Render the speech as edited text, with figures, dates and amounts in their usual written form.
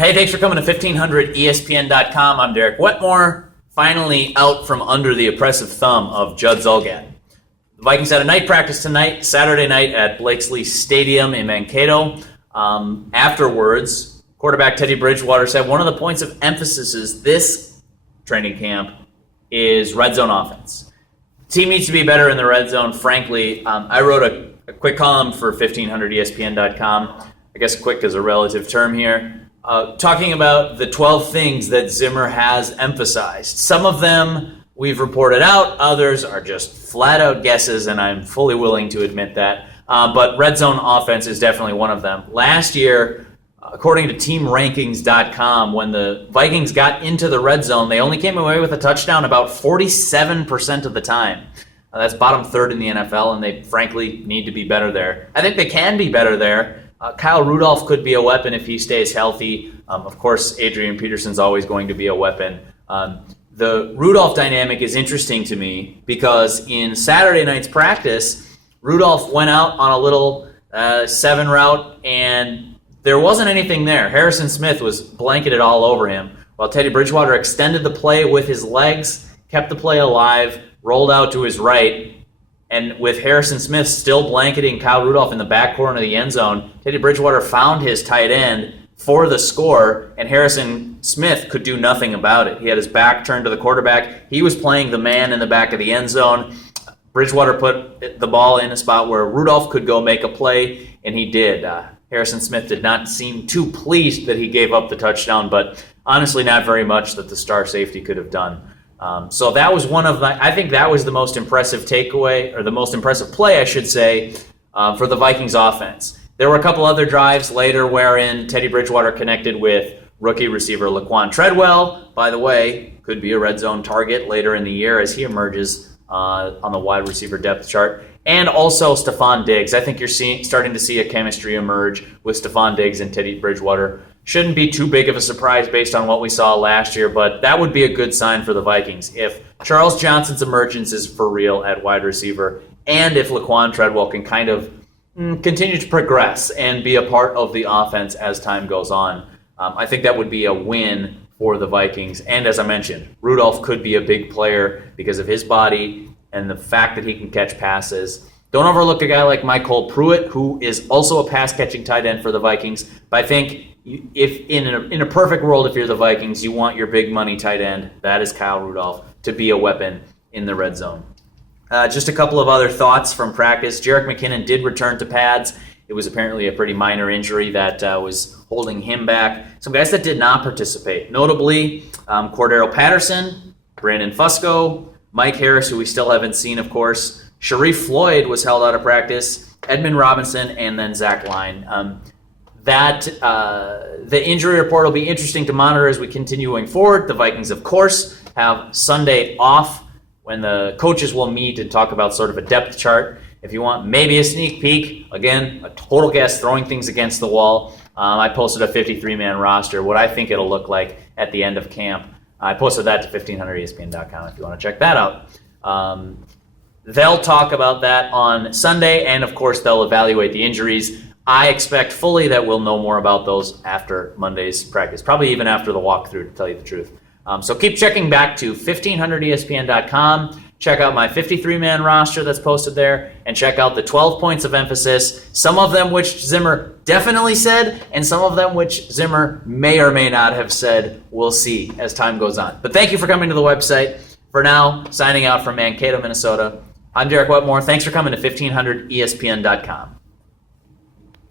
Hey, thanks for coming to 1500ESPN.com. I'm Derek Wetmore, finally out from under the oppressive thumb of Judd Zulgad. The Vikings had a night practice tonight, Saturday night at Blakesley Stadium in Mankato. Afterwards, quarterback Teddy Bridgewater said one of the points of emphasis is this training camp is red zone offense. The team needs to be better in the red zone, frankly. I wrote a quick column for 1500ESPN.com. I guess quick is a relative term here. Talking about the 12 things that Zimmer has emphasized. Some of them we've reported out, others are just flat-out guesses, and I'm fully willing to admit that. But red zone offense is definitely one of them. Last year, according to TeamRankings.com, when the Vikings got into the red zone, they only came away with a touchdown about 47% of the time. That's bottom third in the NFL, and they frankly need to be better there. I think they can be better there. Kyle Rudolph could be a weapon if he stays healthy. Of course, Adrian Peterson's always going to be a weapon. The Rudolph dynamic is interesting to me because in Saturday night's practice, Rudolph went out on a little 7 route, and there wasn't anything there. Harrison Smith was blanketed all over him, while Teddy Bridgewater extended the play with his legs, kept the play alive, rolled out to his right, and with Harrison Smith still blanketing Kyle Rudolph in the back corner of the end zone, Teddy Bridgewater found his tight end for the score, and Harrison Smith could do nothing about it. He had his back turned to the quarterback. He was playing the man in the back of the end zone. Bridgewater put the ball in a spot where Rudolph could go make a play, and he did. Harrison Smith did not seem too pleased that he gave up the touchdown, but honestly not very much that the star safety could have done. So that was I think that was the most impressive takeaway, or the most impressive play, I should say, for the Vikings offense. There were a couple other drives later wherein Teddy Bridgewater connected with rookie receiver Laquan Treadwell. By the way, could be a red zone target later in the year as he emerges on the wide receiver depth chart. And also Stephon Diggs. I think you're starting to see a chemistry emerge with Stephon Diggs and Teddy Bridgewater. Shouldn't be too big of a surprise based on what we saw last year, but that would be a good sign for the Vikings if Charles Johnson's emergence is for real at wide receiver, and if Laquan Treadwell can kind of continue to progress and be a part of the offense as time goes on. I think that would be a win for the Vikings. And as I mentioned, Rudolph could be a big player because of his body and the fact that he can catch passes. Don't overlook a guy like Michael Pruitt, who is also a pass-catching tight end for the Vikings. But I think if in a perfect world, if you're the Vikings, you want your big money tight end, that is Kyle Rudolph, to be a weapon in the red zone. Just a couple of other thoughts from practice. Jerick McKinnon did return to pads. It was apparently a pretty minor injury that was holding him back. Some guys that did not participate, notably Cordero Patterson, Brandon Fusco, Mike Harris, who we still haven't seen, of course. Sharif Floyd was held out of practice, Edmund Robinson, and then Zach Line. The injury report will be interesting to monitor as we continue going forward. The Vikings, of course, have Sunday off when the coaches will meet and talk about sort of a depth chart. If you want maybe a sneak peek, again, a total guess, throwing things against the wall, I posted a 53-man roster, what I think it'll look like at the end of camp. I posted that to 1500ESPN.com if you want to check that out. They'll talk about that on Sunday, and of course they'll evaluate the injuries. I expect fully that we'll know more about those after Monday's practice, probably even after the walkthrough, to tell you the truth. So keep checking back to 1500ESPN.com. Check out my 53-man roster that's posted there, and check out the 12 points of emphasis, some of them which Zimmer definitely said, and some of them which Zimmer may or may not have said. We'll see as time goes on. But thank you for coming to the website. For now, signing out from Mankato, Minnesota, I'm Derek Wetmore. Thanks for coming to 1500ESPN.com.